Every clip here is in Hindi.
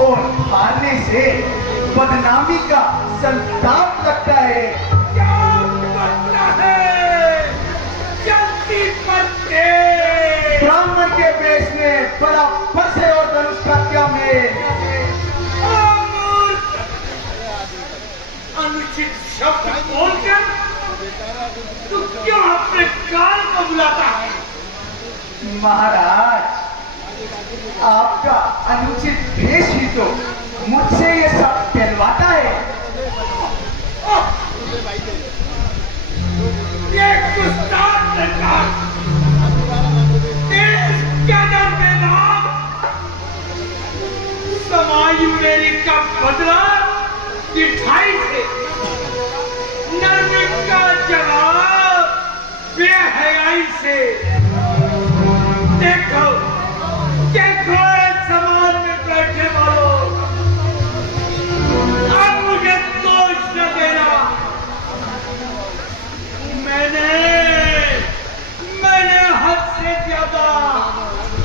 और हारने से बदनामी का संताप लगता है। क्या लगता है? जल्दी पढ़ते। ब्राह्मण के वेश में बड़ा फंसे और धनुष का क्या मेल। अनुचित शब्द बोलकर तू क्यों अपने काल को बुलाता है? महाराज, आपका अनुचित भेष ही तो मुझसे ये सब कहलवाता है। ये गुस्ताख सरकार, इस कदम में नाम समायु मेरी का बदला मिठाई से नरमी का जवाब बेहयाई से। देखो देखो समाज में बैठे वालों, अब मुझे दोष न देना। मैंने हद से ज्यादा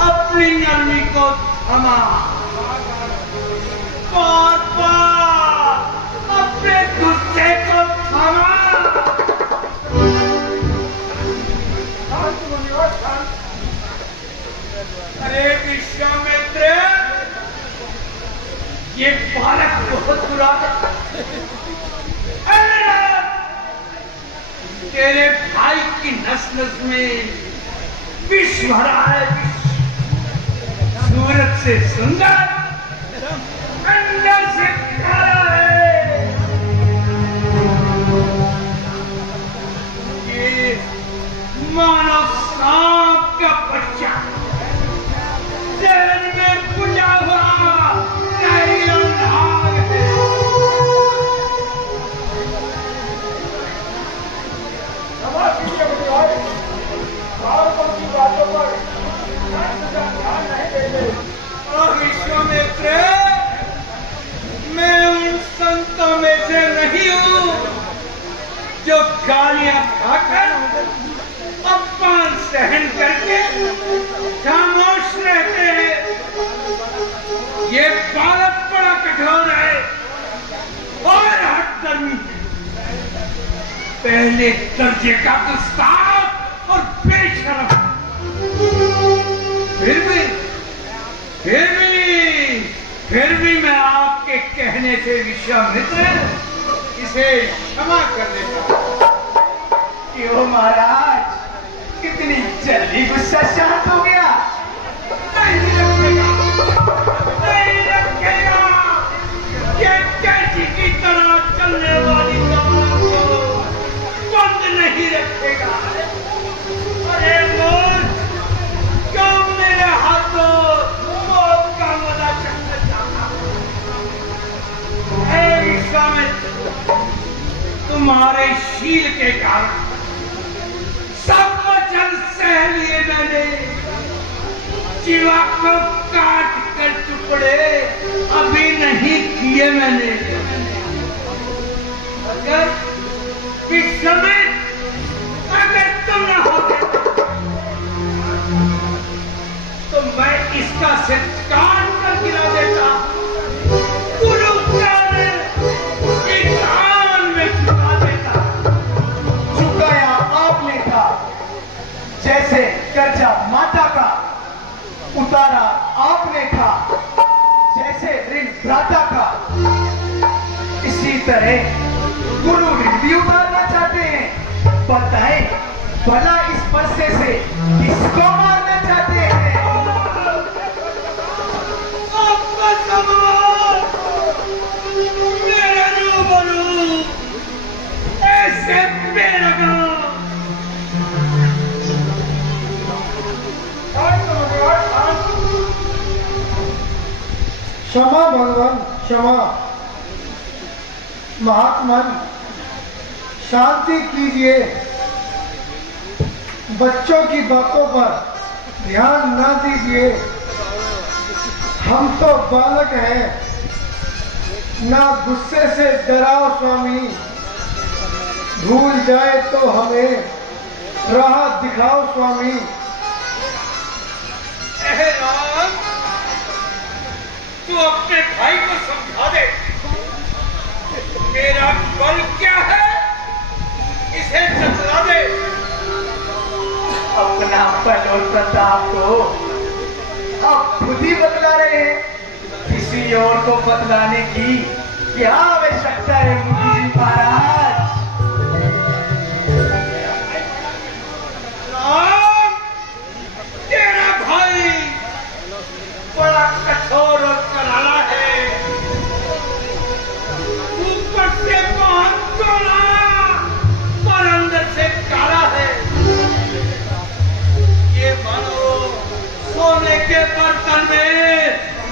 अपनी नरमी को थमा, बार बार अपने गुस्से को थमा। अरे विश्वामित्र, ये बालक बहुत बुरा है। तेरे भाई की नस नस में विष भरा है। सूरत से सुंदर, अंदर से काला है। ये मानव सांप का बच्चा, जहन में बुझा हुआ नाग है। विश्वामित्र, मैं उन संतों में से नहीं हूं जो गालियां खाकर अपमान सहन करके खामोश रहते हैं। ये बालक बड़ा कठोर है और हठधर्मी, पहले दर्जे का गुस्ताख और बेशरम। फिर भी मैं आपके कहने से विश्वामित्र इसे क्षमा कर देता हूं। क्यों महाराज, कितनी जल्दी गुस्सा शांत हो गया? नहीं रखेगा, नहीं रखेगा। ये कैसी की तरह चलने वाली जबान को बंद नहीं रखेगा। अरे बोल, क्यों मेरे हाथों मौत का मजा चलने जाता? विश्वामित्र, तुम्हारे शील के कारण सब वचन सह लिए मैंने। जीवा को काट कर टुकड़े अभी नहीं किए मैंने। अगर विश्वामित्र, अगर तुम न होते तो मैं इसका सिर काट कर गिरा देता। गुरु में चुका देता। चुकाया आपने था, जैसे कर्जा माता का उतारा आपने था, जैसे ऋण भ्राता का। इसी तरह गुरु ऋण भी उतारना चाहते हैं। बताएं भला इस बरसे से किसको मारना चाहते हैं? मेरा रूबरू ऐसे बेरगा। क्षमा भगवान, क्षमा। महात्मन, शांति कीजिए। बच्चों की बातों पर ध्यान न दीजिए। हम तो बालक हैं, ना गुस्से से डराओ स्वामी। भूल जाए तो हमें राह दिखाओ स्वामी। राम, तू अपने भाई और को बतलाने की क्या आवश्यकता है मुनि जी महाराज? राम, तेरा भाई बड़ा कठोर और करारा है, ऊपर से बहुत गोरा और अंदर से काला है। ये मानो सोने के बर्तन में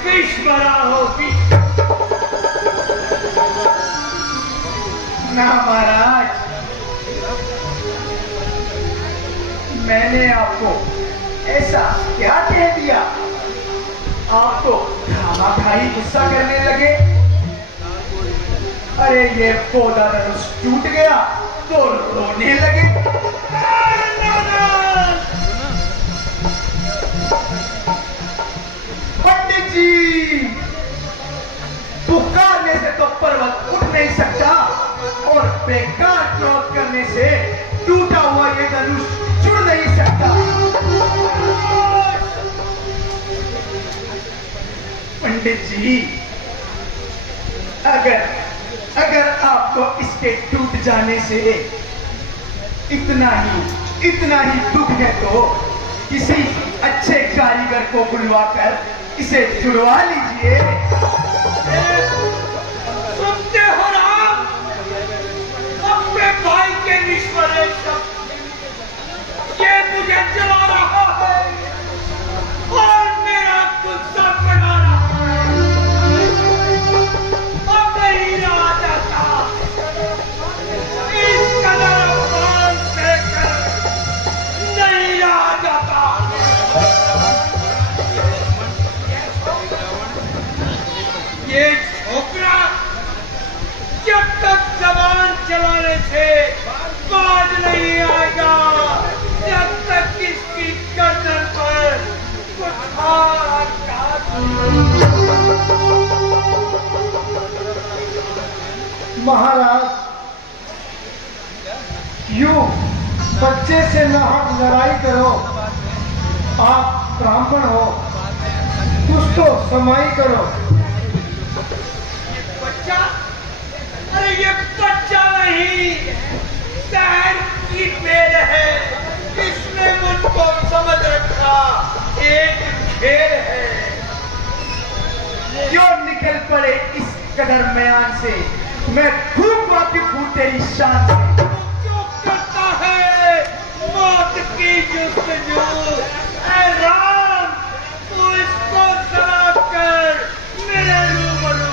विष भरा हो। ना महाराज, मैंने आपको ऐसा क्या कह दिया? आप तो खामाखाई गुस्सा करने लगे। अरे ये पौधा धनुष टूट गया तो रोने लगे। पंडित जी, पुकारने से तो पर्वत उठ नहीं सकता और बेकार क्रोध करने से टूटा हुआ ये धनुष जुड़ नहीं सकता। पंडित जी, अगर आपको इसके टूट जाने से इतना ही दुख है तो किसी अच्छे कारीगर को बुलवाकर इसे जुड़वा लीजिए। सुनते हो राम, अपने भाई के विश्वरे ये मुझे जला रहा है और मेरा गुस्सा बढ़ा रहा है। अब नहीं रहा जाता, इस कदर अपमान देकर नहीं रहा जाता। ये छोकरा जब तक जबान चलाने से बाज नहीं आएगा, जब तक इसकी गर्दन पर कुठार महाराज, यूं बच्चे से न हाथ लड़ाई करो। आप ब्राह्मण हो, कुछ तो समाई करो। बच्चा, अरे ये बच्चा नहीं, शहर की बेल है। इसने मुझको समझ रखा एक खेल है। क्यों निकल पड़े इस कदर म्यान से? मैं खूब वाकिफ हूं तेरी शान से। क्यों करता है मौत की जुस्तजू? ऐ राम, तू इसको सलाब कर मेरे रूबरू।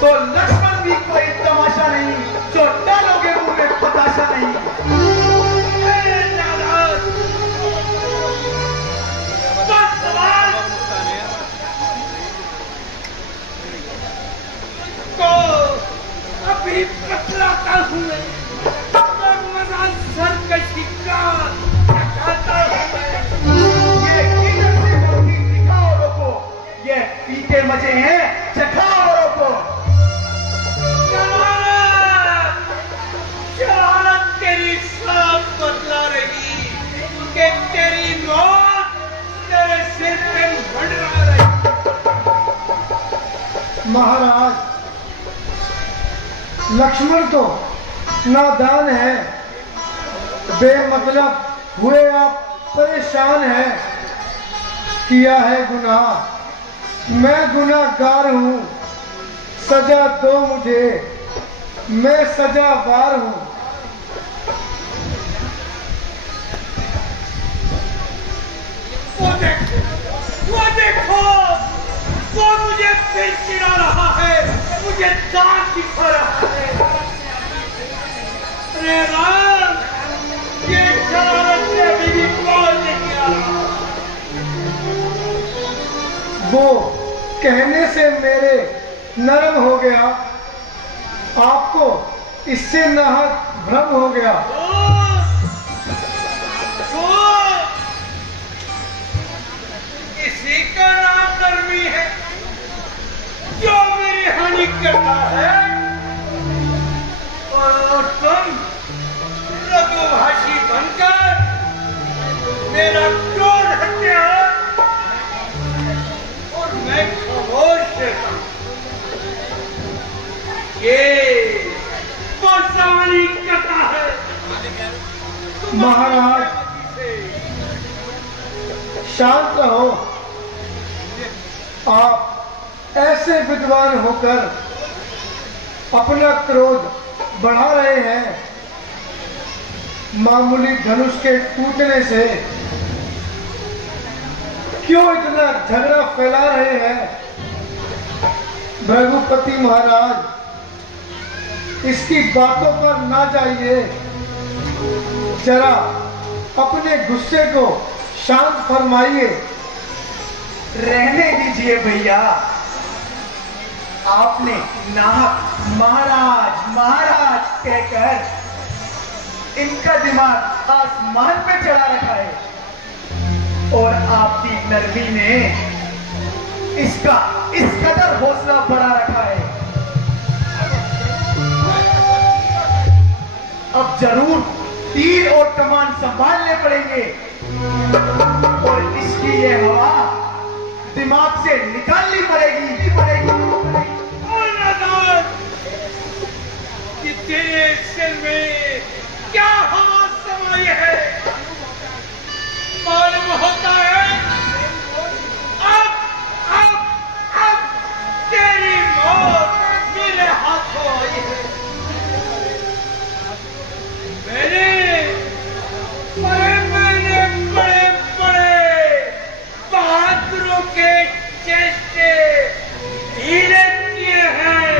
तो लक्ष्मण भी कोई तमाशा नहीं, जो डालोगे मुंह में बताशा नहीं। अरे नाराज, बस सवाल तो अभी बतलाता हूँ मैं, मजा सरकशी का दिखाता हूँ मैं। ये किधर से बोलती दिखाओ रोको, ये पीते मजे हैं चखाओ रोको। शहादत तेरी साफ बतला रही कि तेरी मौत तेरे सिर पे मंडरा रही। महाराज, लक्ष्मण तो नादान है, बेमतलब हुए आप परेशान हैं। किया है गुनाह, मैं गुनाहगार हूं, सजा दो मुझे, मैं सजावार हूं। वो देखो, वो मुझे फिर चिढ़ा रहा है, मुझे दांत दिखा रहा है। अरे राम, ये शरारत से अभी भी कौन नहीं आ रहा। वो कहने से मेरे नरम हो गया, आपको इससे नाहक भ्रम हो गया। इसी का नाम नरमी है, जो मेरी हानि करता है। और तुम लघुभाषी बनकर मेरा क्रोध हत्या और मैं खामोश रहता हूं। महाराज शांत रहो। आप ऐसे विद्वान होकर अपना क्रोध बढ़ा रहे हैं। मामूली धनुष के टूटने से क्यों इतना झगड़ा फैला रहे हैं? भृगुपति महाराज, इसकी बातों पर ना जाइए, जरा अपने गुस्से को शांत फरमाइए। रहने दीजिए भैया, आपने नाहक महाराज महाराज कहकर इनका दिमाग आसमान पे चढ़ा रखा है और आपकी नरमी ने इसका इस कदर हौसला बढ़ा रखा है। अब जरूर तीर और कमान संभालने पड़ेंगे और इसकी ये हवा दिमाग से निकालनी पड़ेगी। कि तेरे सिर में क्या हवा समाई है, मालूम होता है अब तेरी मौत मेरे हाथों आई है। मैंने बड़े बहादुरों के चेष्टे धीरे किए हैं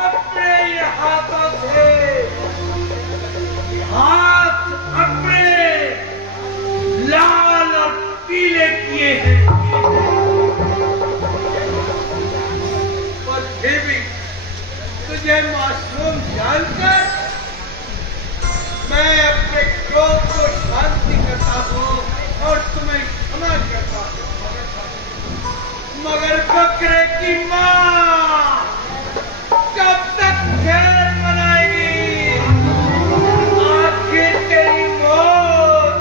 अपने हाथों से। हाथ अपने लाल और पीले किए हैं, और फिर भी तुझे मासूम जानकर मैं अपने क्रोध को शांति करता हूँ और तुम्हें क्षमा करता हूँ। मगर बकरे की माँ कब तक खेल मनाएगी? आखिर तेरी मौत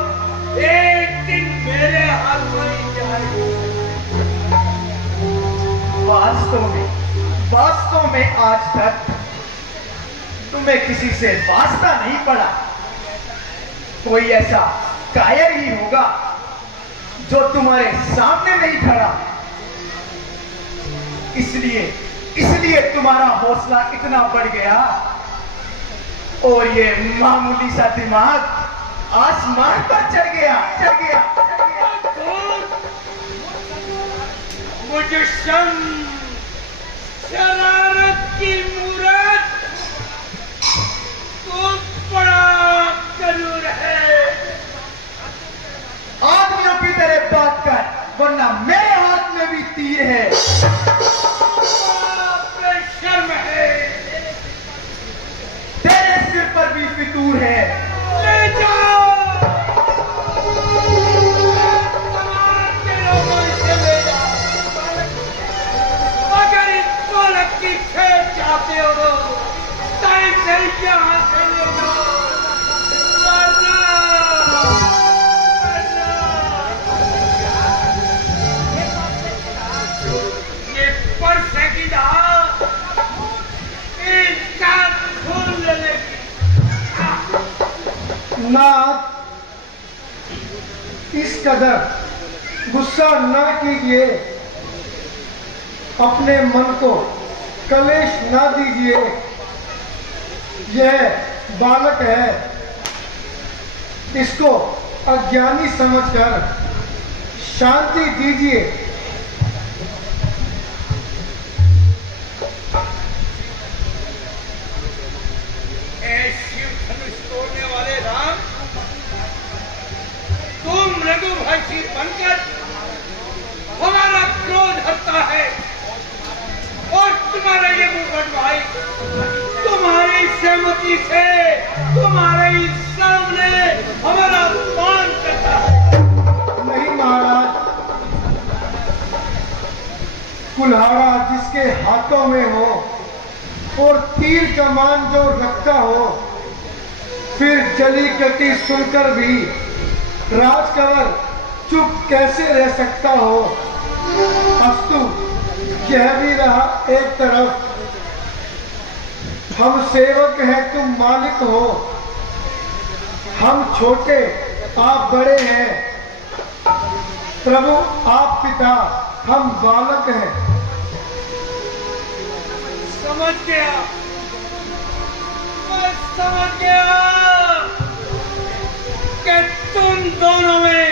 एक दिन मेरे हाथों ही जाएगी। वास्तव में आज तक तुम्हें किसी से वास्ता नहीं पड़ा। कोई ऐसा कायर ही होगा जो तुम्हारे सामने नहीं खड़ा, इसलिए तुम्हारा हौसला इतना बढ़ गया और ये मामूली सा दिमाग आसमान पर चढ़ गया। मुझे शरारत की मूरत तो बड़ा करूर है। आदमियों की तरह बात कर, वरना मेरे हाथ में भी तीर है। शर्म है, तेरे सिर पर भी फितूर है। ले जाओ ले जाओ। अगर इस गोलक की खेल चाहते हो तो इसे यहाँ से ले जाओ। ये पर्स है की धार इसका खून ले लेगी। नाथ, इस कदर गुस्सा न कीजिए, अपने मन को कलेश न दीजिए। यह बालक है, इसको अज्ञानी समझकर शांति दीजिए। शिव धनुष तोड़ने वाले राम, तुम रघुवंशी बनकर हमारा क्रोध हरता है और तुम्हारा ये मुकुट भाई तुम्हारी सहमति से तुम्हारे ही सामने हमारा अपमान करता है। नहीं महाराज, कुल्हाड़ा जिसके हाथों में हो और तीर कमान जो रखता हो, फिर जली कटी सुनकर भी राजकंवर चुप कैसे रह सकता हो? अस्तु, यह भी रहा एक तरफ। हम सेवक हैं, तुम मालिक हो। हम छोटे आप बड़े हैं, प्रभु आप पिता हम बालक हैं। समझ गया, मैं समझ गया कि तुम दोनों में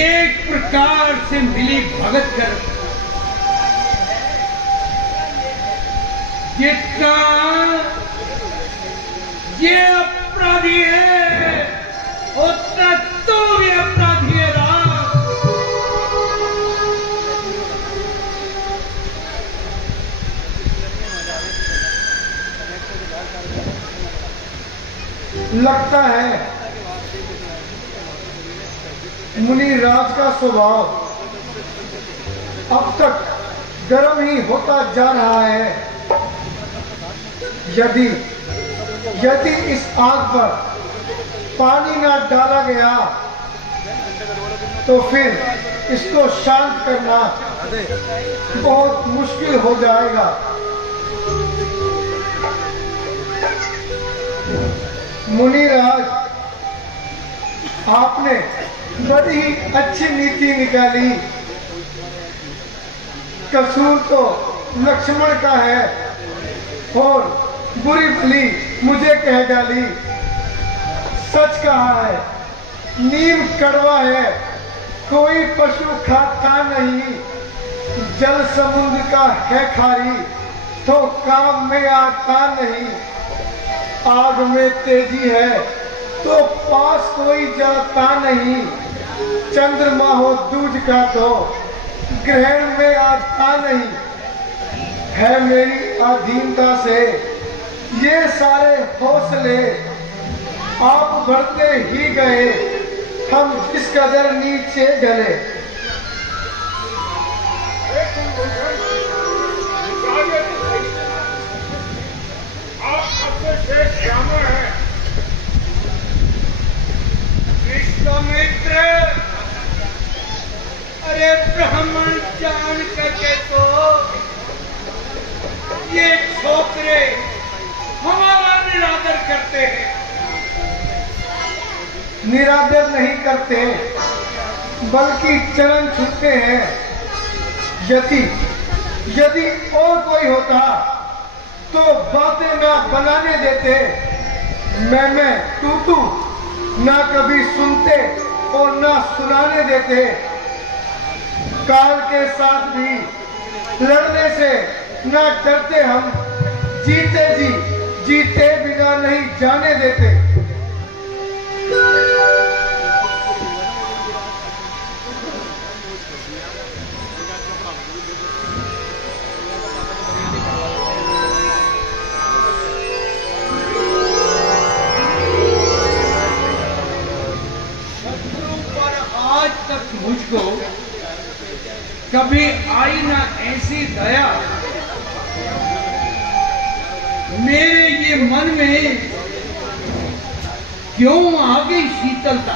एक प्रकार से मिली भगत कर जितना ये अपराधी है उतना तू भी अपराधी है। लगता है मुनिराज का स्वभाव अब तक गर्म ही होता जा रहा है। यदि इस आग पर पानी ना डाला गया तो फिर इसको शांत करना बहुत मुश्किल हो जाएगा। मुनिराज, आपने बड़ी ही अच्छी नीति निकाली। कसूर तो लक्ष्मण का है और बुरी भली मुझे कह डाली। सच कहा है, नीम कड़वा है, कोई पशु खाता नहीं। जल समुद्र का है खारी, तो काम में आता नहीं। आग में तेजी है तो पास कोई जाता नहीं। चंद्रमा हो दूध का तो ग्रहण में आता नहीं। है मेरी अधीनता से ये सारे हौसले आप बढ़ते ही गए, हम किस कदर नीचे ढले। विश्वामित्र, अरे ब्राह्मण जान करके तो ये छोकरे हमारा निरादर करते हैं। निरादर नहीं करते बल्कि चरण छूते हैं। यदि और कोई होता तो बातें ना बनाने देते। मैं तू ना कभी सुनते और ना सुनाने देते। काल के साथ भी लड़ने से ना डरते हम। जीते बिना नहीं जाने देते। मुझको कभी आई ना ऐसी दया। मेरे ये मन में क्यों आ गई शीतलता।